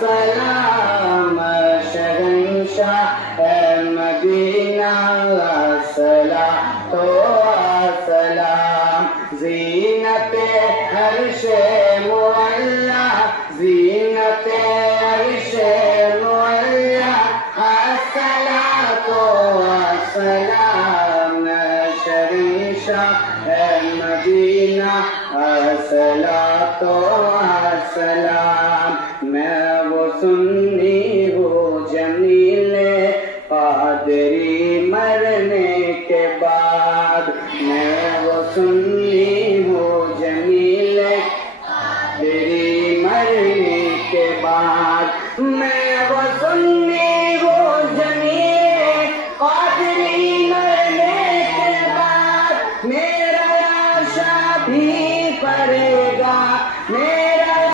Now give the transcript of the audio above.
سلام شہنشاہ مدینہ صلاۃ و سلام زینت عرش معلا زینت عرش معلا الصلاۃ و سلام شہنشاہ مدینہ الصلاۃ و سلام میں وہ سنی ہوں جمیل قادری مرنے کے بعد میں وہ سنی ہوں جمیل قادری مرنے کے بعد میں